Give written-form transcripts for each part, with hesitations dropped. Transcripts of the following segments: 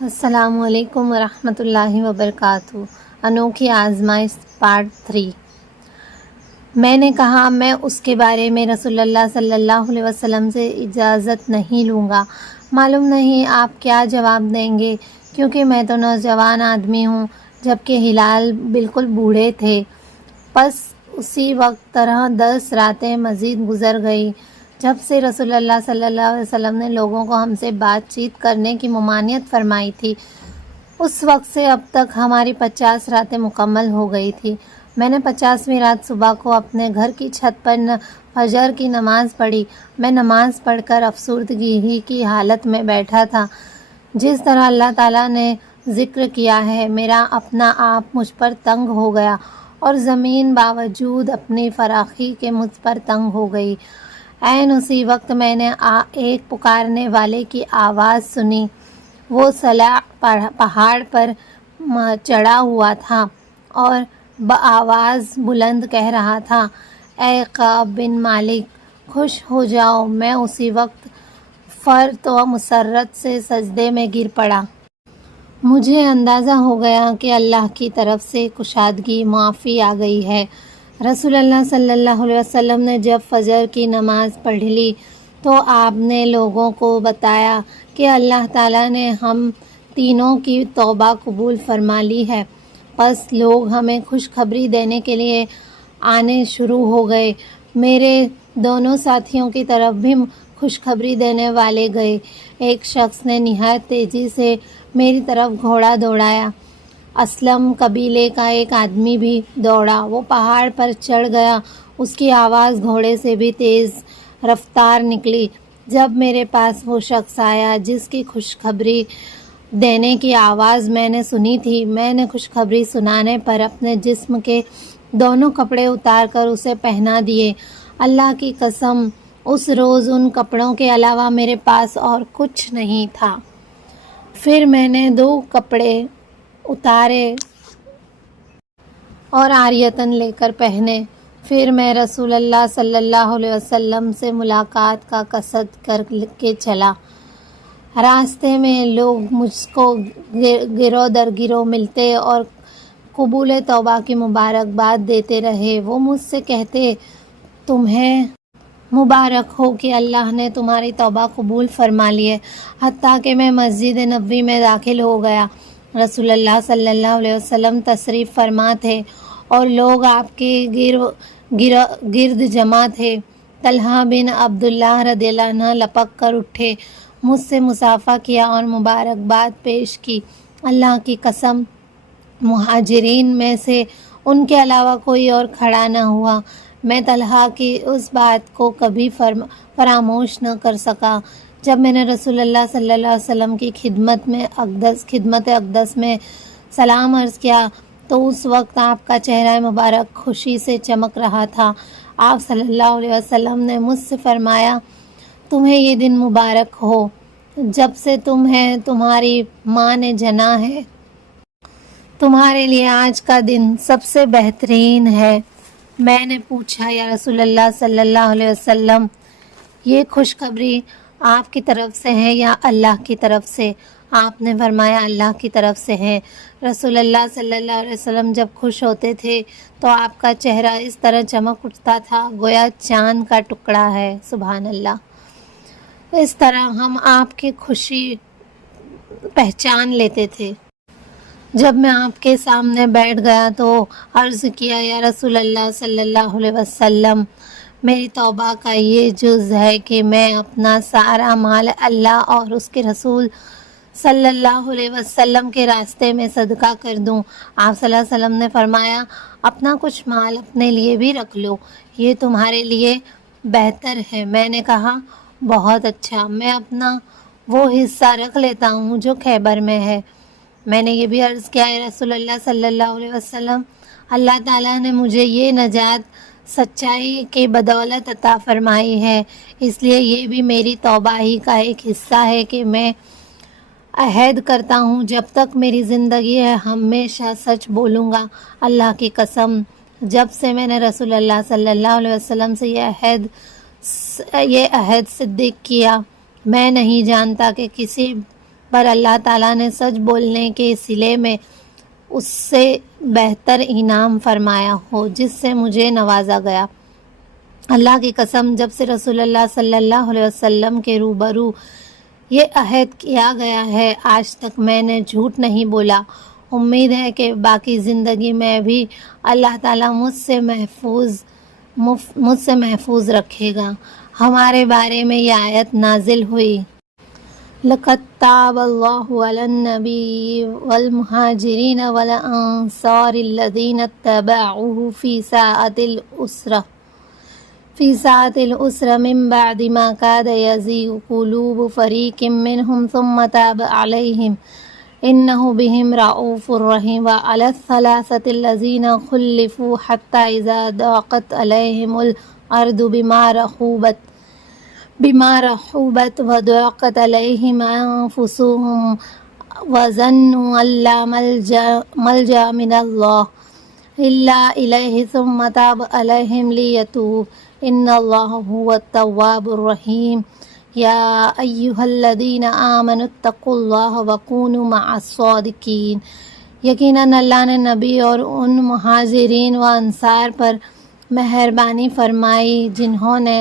السلام علیکم ورحمۃ اللہ وبرکاتہ۔ انوکھی آزمائش پارٹ 3۔ میں نے کہا میں اس کے بارے میں رسول اللہ صلی اللہ علیہ وسلم سے اجازت نہیں لوں گا۔ معلوم نہیں آپ کیا جواب دیں گے، کیونکہ میں تو نوجوان آدمی ہوں، جبکہ ہلال بالکل بوڑھے تھے۔ پس اسی وقت طرح 10 راتیں مزید گزر گئی جب سے رسول اللہ صلی اللہ علیہ وسلم نے لوگوں کو ہم سے بات چیت کرنے کی ممانعت فرمائی تھی۔ اس وقت سے اب تک ہماری 50 راتیں مکمل ہو گئی تھی۔ میں نے 50ویں رات صبح کو اپنے گھر کی چھت پر فجر کی نماز پڑھی۔ میں نماز پڑھ کر افسردگی ہی کی حالت میں بیٹھا تھا۔ جس طرح اللہ تعالیٰ نے ذکر کیا ہے، میرا اپنا آپ مجھ پر تنگ ہو گیا اور زمین باوجود اپنی فراخی کے مجھ پر تنگ ہو گئی۔ عین اسی وقت میں نے ایک پکارنے والے کی آواز سنی۔ وہ صلاح پہاڑ پر چڑھا ہوا تھا اور بآواز بلند کہہ رہا تھا، اے کعب بن مالک، خوش ہو جاؤ۔ میں اسی وقت فرط و مسرت سے سجدے میں گر پڑا۔ مجھے اندازہ ہو گیا کہ اللہ کی طرف سے کشادگی، معافی آ گئی ہے۔ رسول اللہ صلی اللہ علیہ وسلم نے جب فجر کی نماز پڑھ لی تو آپ نے لوگوں کو بتایا کہ اللہ تعالیٰ نے ہم تینوں کی توبہ قبول فرما لی ہے۔ پس لوگ ہمیں خوشخبری دینے کے لیے آنے شروع ہو گئے۔ میرے دونوں ساتھیوں کی طرف بھی خوشخبری دینے والے گئے۔ ایک شخص نے نہایت تیزی سے میری طرف گھوڑا دوڑایا۔ اسلم قبیلے کا ایک آدمی بھی دوڑا۔ وہ پہاڑ پر چڑھ گیا۔ اس کی آواز گھوڑے سے بھی تیز رفتار نکلی۔ جب میرے پاس وہ شخص آیا جس کی خوشخبری دینے کی آواز میں نے سنی تھی، میں نے خوشخبری سنانے پر اپنے جسم کے دونوں کپڑے اتار کر اسے پہنا دیے۔ اللہ کی قسم، اس روز ان کپڑوں کے علاوہ میرے پاس اور کچھ نہیں تھا۔ پھر میں نے 2 کپڑے اتارے اور عاریتاً لے کر پہنے۔ پھر میں رسول اللہ صلی اللہ علیہ وسلم سے ملاقات کا قصد کر کے چلا۔ راستے میں لوگ مجھ کو گروہ در گروہ ملتے اور قبول توبہ کی مبارکباد دیتے رہے۔ وہ مجھ سے کہتے، تمہیں مبارک ہو کہ اللہ نے تمہاری توبہ قبول فرما لی ہے، حتیٰ کہ میں مسجد نبوی میں داخل ہو گیا۔ رسول اللہ صلی اللہ علیہ وسلم تشریف فرما تھے اور لوگ آپ کے گرد جمع تھے۔ طلحہ بن عبداللہ رضی اللہ عنہ لپک کر اٹھے، مجھ سے مصافحہ کیا اور مبارکباد پیش کی۔ اللہ کی قسم، مہاجرین میں سے ان کے علاوہ کوئی اور کھڑا نہ ہوا۔ میں طلحہ کی اس بات کو کبھی فراموش نہ کر سکا۔ جب میں نے رسول اللہ صلی اللہ علیہ وسلم کی خدمت اقدس میں سلام عرض کیا تو اس وقت آپ کا چہرہ مبارک خوشی سے چمک رہا تھا۔ آپ صلی اللہ علیہ وسلم نے مجھ سے فرمایا، تمہیں یہ دن مبارک ہو جب سے تمہاری ماں نے جنا ہے۔ تمہارے لیے آج کا دن سب سے بہترین ہے۔ میں نے پوچھا، یا رسول اللہ صلی اللہ علیہ وسلم، یہ خوشخبری آپ کی طرف سے ہے یا اللہ کی طرف سے؟ آپ نے فرمایا، اللہ کی طرف سے ہے۔ رسول اللہ صلی اللہ علیہ وسلم جب خوش ہوتے تھے تو آپ کا چہرہ اس طرح چمک اٹھتا تھا گویا چاند کا ٹکڑا ہے۔ سبحان اللہ۔ اس طرح ہم آپ کی خوشی پہچان لیتے تھے۔ جب میں آپ کے سامنے بیٹھ گیا تو عرض کیا، یا رسول اللہ صلی اللہ علیہ وسلم، میری توبہ کا یہ جز ہے کہ میں اپنا سارا مال اللہ اور اس کے رسول صلی اللہ علیہ وسلم کے راستے میں صدقہ کر دوں۔ آپ صلی اللہ علیہ وسلم نے فرمایا، اپنا کچھ مال اپنے لیے بھی رکھ لو، یہ تمہارے لیے بہتر ہے۔ میں نے کہا، بہت اچھا، میں اپنا وہ حصہ رکھ لیتا ہوں جو خیبر میں ہے۔ میں نے یہ بھی عرض کیا، اے رسول اللہ صلی اللہ علیہ وسلم، اللہ تعالیٰ نے مجھے یہ نجات سچائی کی بدولت عطا فرمائی ہے، اس لیے یہ بھی میری توبہ ہی کا ایک حصہ ہے کہ میں عہد کرتا ہوں جب تک میری زندگی ہے ہمیشہ سچ بولوں گا۔ اللہ کی قسم، جب سے میں نے رسول اللہ صلی اللہ علیہ وسلم سے یہ عہد صدق کیا، میں نہیں جانتا کہ کسی پر اللہ تعالیٰ نے سچ بولنے کے صلے میں اس سے بہتر انعام فرمایا ہو جس سے مجھے نوازا گیا۔ اللہ کی قسم، جب سے رسول اللہ صلی اللہ علیہ وسلم کے روبرو یہ عہد کیا گیا ہے، آج تک میں نے جھوٹ نہیں بولا۔ امید ہے کہ باقی زندگی میں بھی اللہ تعالیٰ مجھ سے محفوظ رکھے گا۔ ہمارے بارے میں یہ آیت نازل ہوئی۔ لَقَدْ تَابَ اللَّهُ عَلَى النَّبِيِّ وَالْمُهَاجِرِينَ وَالْأَنصَارِ الَّذِينَ اتَّبَعُوهُ فِي سَاعَةِ الْعُسْرَةِ مِن بَعْدِ مَا كَادَ يَزِيغُ قُلُوبُ فَرِيقٍ مِّنْهُمْ ثُمَّ تَابَ عَلَيْهِمْ إِنَّهُ بِهِمْ رَءُوفٌ رَحِيمٌ وَعَلَى الثَّلَاثَةِ الَّذِينَ خُلِّفُوا حَتَّى إِذَا ضَاقَتْ عَلَيْهِمُ الْأَرْضُ بِمَا رَحُوبَتْ وَضَاقَتْ عَلَيْهِمْ أَنفُسُهُمْ وَظَنُّوا أَن لَّا مَلْجَأَ مِنَ اللَّهِ إِلَّا إِلَيْهِ ثُمَّ تَابَ عَلَيْهِمْ لِيَتُوبُوا إِنَّ اللَّهَ هُوَ التَّوَّابُ الرَّحِيمُ۔ يَا أَيُّهَا الَّذِينَ آمَنُوا اتَّقُوا اللَّهَ وَكُونُوا مَعَ الصَّادِقِينَ۔ یقیناً اللہ نے نبی اور ان مہاجرین و انصار پر مہربانی فرمائی جنہوں نے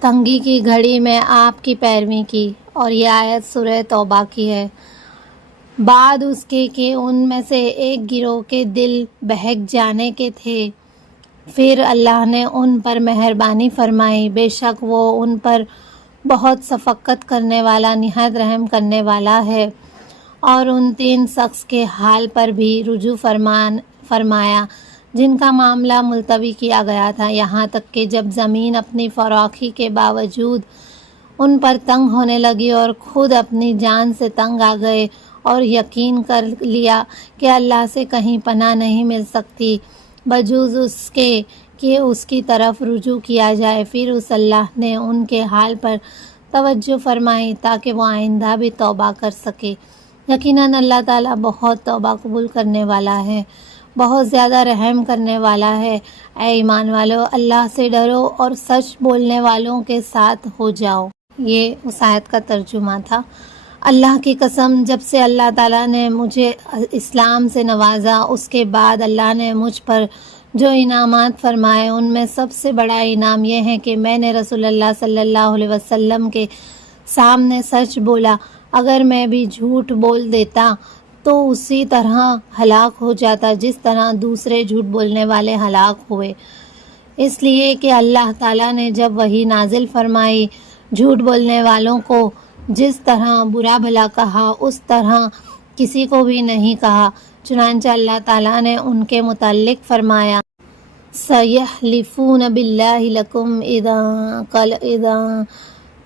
تنگی کی گھڑی میں آپ کی پیروی کی، اور یہ آیت سورہ توبہ کی ہے۔ بعد اس کے کہ ان میں سے ایک گروہ کے دل بہک جانے کے تھے، پھر اللہ نے ان پر مہربانی فرمائی، بے شک وہ ان پر بہت شفقت کرنے والا، نہایت رحم کرنے والا ہے۔ اور ان 3 شخص کے حال پر بھی رجوع فرمایا جن کا معاملہ ملتوی کیا گیا تھا، یہاں تک کہ جب زمین اپنی فراخی کے باوجود ان پر تنگ ہونے لگی اور خود اپنی جان سے تنگ آ گئے اور یقین کر لیا کہ اللہ سے کہیں پناہ نہیں مل سکتی بجز اس کے کہ اس کی طرف رجوع کیا جائے، پھر اس اللہ نے ان کے حال پر توجہ فرمائی تاکہ وہ آئندہ بھی توبہ کر سکے۔ یقیناً اللہ تعالیٰ بہت توبہ قبول کرنے والا ہے، بہت زیادہ رحم کرنے والا ہے۔ اے ایمان والو، اللہ سے ڈرو اور سچ بولنے والوں کے ساتھ ہو جاؤ۔ یہ اس آیت کا ترجمہ تھا۔ اللہ کی قسم، جب سے اللہ تعالیٰ نے مجھے اسلام سے نوازا، اس کے بعد اللہ نے مجھ پر جو انعامات فرمائے ان میں سب سے بڑا انعام یہ ہے کہ میں نے رسول اللہ صلی اللہ علیہ وسلم کے سامنے سچ بولا۔ اگر میں بھی جھوٹ بول دیتا تو اسی طرح ہلاک ہو جاتا جس طرح دوسرے جھوٹ بولنے والے ہلاک ہوئے، اس لیے کہ اللہ تعالیٰ نے جب وحی نازل فرمائی، جھوٹ بولنے والوں کو جس طرح برا بھلا کہا اس طرح کسی کو بھی نہیں کہا۔ چنانچہ اللہ تعالیٰ نے ان کے متعلق فرمایا، سَيَحْلِفُونَ بِاللَّهِ لَكُمْ إِذَا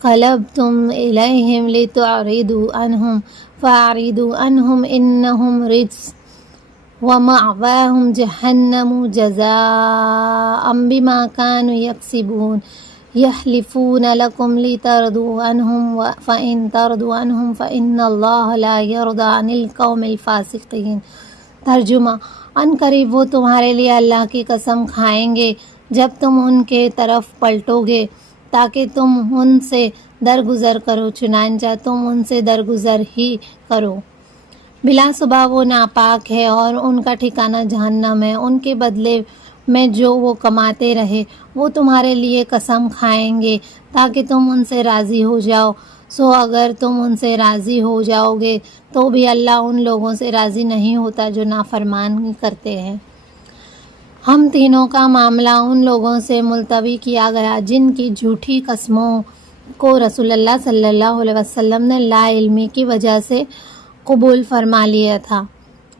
قَلَبْتُمْ إِلَيْهِمْ لِتُعْرِضُوا عَنْهُمْ فَأَعْرِضُوا عَنْهُمْ إِنَّهُمْ رِجْسٌ وَمَأْوَاهُمْ جَهَنَّمُ جَزَاءً بِمَا كَانُوا يَكْسِبُونَ يَحْلِفُونَ لَكُمْ لِتَرْضُوا عَنْهُمْ فَإِنْ تَرْضُوا عَنْهُمْ فَإِنَّ اللَّهَ لَا يَرْضَىٰ عَنِ الْقَوْمِ الْفَاسِقِينَ۔ ترجمہ: ان قریب وہ تمہارے لیے اللہ کی قسم کھائیں گے جب تم ان کے طرف پلٹو گے تاکہ تم ان سے درگزر کرو، چنانچہ تم ان سے درگزر ہی کرو۔ بلا شبہ وہ ناپاک ہے اور ان کا ٹھکانہ جہنم ہے۔ ان کے بدلے میں جو وہ کماتے رہے وہ تمہارے لیے قسم کھائیں گے تاکہ تم ان سے راضی ہو جاؤ، سو اگر تم ان سے راضی ہو جاؤ گے تو بھی اللہ ان لوگوں سے راضی نہیں ہوتا جو نافرمانی کرتے ہیں۔ ہم تینوں کا معاملہ ان لوگوں سے ملتوی کیا گیا جن کی جھوٹی قسموں کو رسول اللہ صلی اللہ علیہ وسلم نے لا علمی کی وجہ سے قبول فرما لیا تھا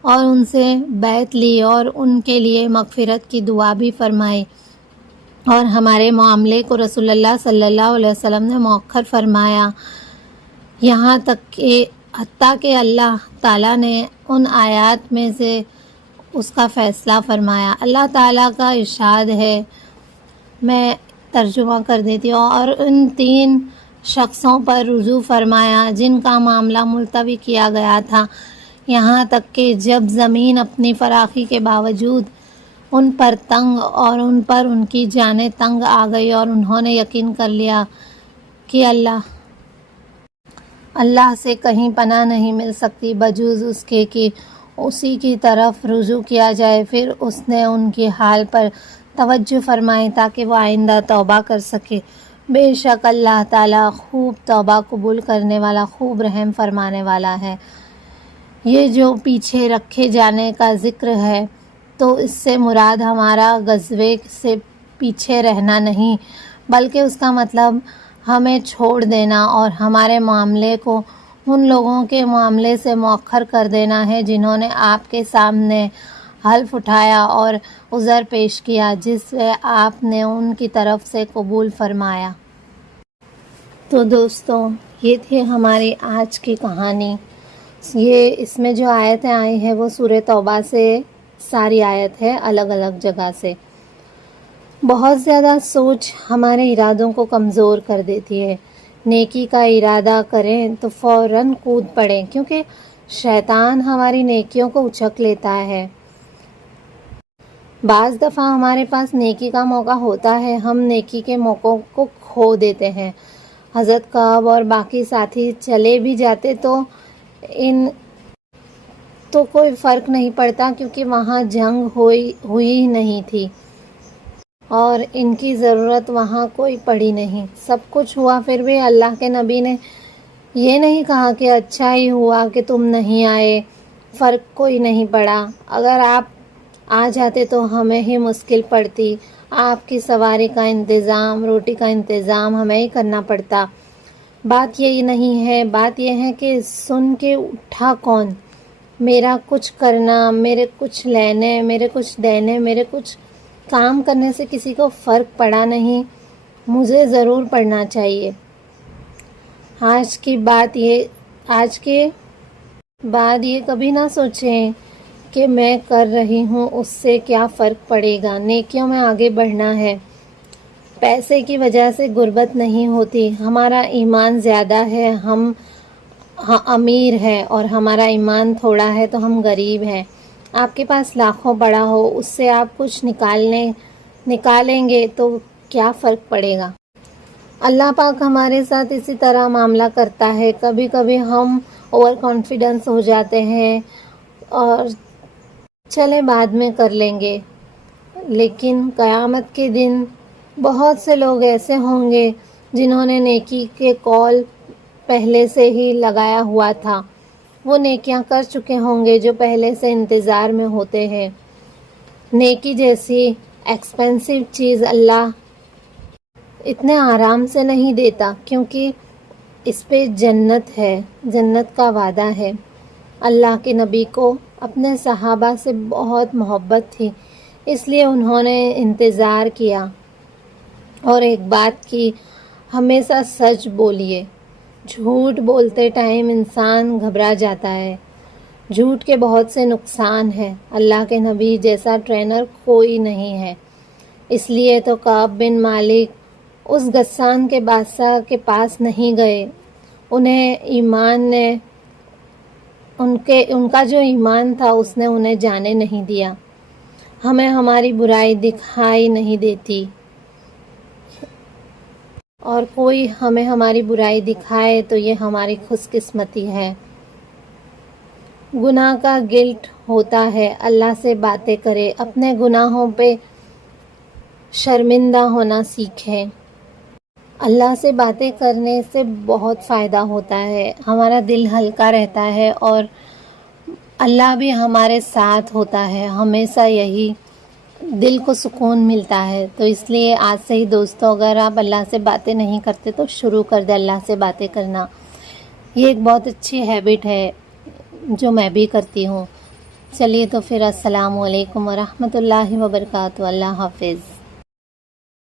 اور ان سے بیعت لی اور ان کے لیے مغفرت کی دعا بھی فرمائی، اور ہمارے معاملے کو رسول اللہ صلی اللہ علیہ وسلم نے مؤخر فرمایا، یہاں تک کہ حتیٰ کہ اللہ تعالیٰ نے ان آیات میں سے اس کا فیصلہ فرمایا۔ اللہ تعالیٰ کا ارشاد ہے، میں ترجمہ کر دیتی ہوں، اور ان 3 شخصوں پر رجوع فرمایا جن کا معاملہ ملتوی کیا گیا تھا، یہاں تک کہ جب زمین اپنی فراخی کے باوجود ان پر تنگ اور ان پر ان کی جانیں تنگ آ گئی اور انہوں نے یقین کر لیا کہ اللہ اللہ سے کہیں پناہ نہیں مل سکتی بجز اس کے کہ اسی کی طرف رجوع کیا جائے۔ پھر اس نے ان کی حال پر توجہ فرمائی تاکہ وہ آئندہ توبہ کر سکے۔ بے شک اللہ تعالیٰ خوب توبہ قبول کرنے والا، خوب رحم فرمانے والا ہے۔ یہ جو پیچھے رکھے جانے کا ذکر ہے تو اس سے مراد ہمارا غزوے سے پیچھے رہنا نہیں، بلکہ اس کا مطلب ہمیں چھوڑ دینا اور ہمارے معاملے کو ان لوگوں کے معاملے سے مؤخر کر دینا ہے جنہوں نے آپ کے سامنے حلف اٹھایا اور عذر پیش کیا، جس سے آپ نے ان کی طرف سے قبول فرمایا۔ تو دوستوں، یہ تھی ہماری آج کی کہانی۔ اس میں جو آیتیں آئی ہیں وہ سورہ توبہ سے ساری آیت ہے، الگ الگ جگہ سے۔ بہت زیادہ سوچ ہمارے ارادوں کو کمزور کر دیتی ہے۔ نیکی کا ارادہ کریں تو فوراً کود پڑیں، کیونکہ شیطان ہماری نیکیوں کو اچک لیتا ہے۔ بعض دفعہ ہمارے پاس نیکی کا موقع ہوتا ہے، ہم نیکی کے موقعوں کو کھو دیتے ہیں۔ حضرت کعب اور باقی ساتھی چلے بھی جاتے تو کوئی فرق نہیں پڑتا، کیونکہ وہاں جنگ ہوئی نہیں تھی اور ان کی ضرورت وہاں کوئی پڑی نہیں۔ سب کچھ ہوا، پھر بھی اللہ کے نبی نے یہ نہیں کہا کہ اچھا ہی ہوا کہ تم نہیں آئے، فرق کوئی نہیں پڑا۔ اگر آپ آ جاتے تو ہمیں ہی مشکل پڑتی، آپ کی سواری کا انتظام، روٹی کا انتظام ہمیں ہی کرنا پڑتا۔ بات یہی نہیں ہے، بات یہ ہے کہ سن کے اٹھا کون؟ میرا کچھ کرنا، میرے کچھ لینے، میرے کچھ دینے، میرے کچھ کام کرنے سے کسی کو فرق پڑا نہیں، مجھے ضرور پڑنا چاہیے۔ آج کے بعد یہ کبھی نہ سوچیں کہ میں کر رہی ہوں اس سے کیا فرق پڑے گا۔ نیکیوں میں آگے بڑھنا ہے۔ پیسے کی وجہ سے غربت نہیں ہوتی۔ ہمارا ایمان زیادہ ہے، ہم امیر ہیں، اور ہمارا ایمان تھوڑا ہے تو ہم غریب ہیں۔ آپ کے پاس لاکھوں پڑا ہو، اس سے آپ کچھ نکالیں گے تو کیا فرق پڑے گا؟ اللہ پاک ہمارے ساتھ اسی طرح معاملہ کرتا ہے۔ کبھی کبھی ہم اوور کانفیڈنس ہو جاتے ہیں اور چلے بعد میں کر لیں گے، لیکن قیامت کے دن بہت سے لوگ ایسے ہوں گے جنہوں نے نیکی کے کال پہلے سے ہی لگایا ہوا تھا، وہ نیکیاں کر چکے ہوں گے جو پہلے سے انتظار میں ہوتے ہیں۔ نیکی جیسی ایکسپینسو چیز اللہ اتنے آرام سے نہیں دیتا، کیونکہ اس پہ جنت ہے، جنت کا وعدہ ہے۔ اللہ کے نبی کو اپنے صحابہ سے بہت محبت تھی، اس لیے انہوں نے انتظار کیا اور ایک بات کی، ہمیشہ سچ بولیے۔ جھوٹ بولتے ٹائم انسان گھبرا جاتا ہے۔ جھوٹ کے بہت سے نقصان ہیں۔ اللہ کے نبی جیسا ٹرینر کوئی نہیں ہے، اس لیے تو کعب بن مالک اس غسان کے بادشاہ کے پاس نہیں گئے۔ انہیں ایمان نے ان کا جو ایمان تھا اس نے انہیں جانے نہیں دیا۔ ہمیں ہماری برائی دکھائی نہیں دیتی، اور کوئی ہمیں ہماری برائی دکھائے تو یہ ہماری خوش قسمتی ہے۔ گناہ کا گلٹ ہوتا ہے، اللہ سے باتیں کرے، اپنے گناہوں پہ شرمندہ ہونا سیکھیں۔ اللہ سے باتیں کرنے سے بہت فائدہ ہوتا ہے، ہمارا دل ہلکا رہتا ہے اور اللہ بھی ہمارے ساتھ ہوتا ہے، ہمیشہ یہی دل کو سکون ملتا ہے۔ تو اس لیے آج سے ہی دوستوں، اگر آپ اللہ سے باتیں نہیں کرتے تو شروع کر دیں اللہ سے باتیں کرنا۔ یہ ایک بہت اچھی ہیبٹ ہے جو میں بھی کرتی ہوں۔ چلیے تو پھر السلام علیکم ورحمۃ اللہ وبرکاتہ۔ اللہ حافظ۔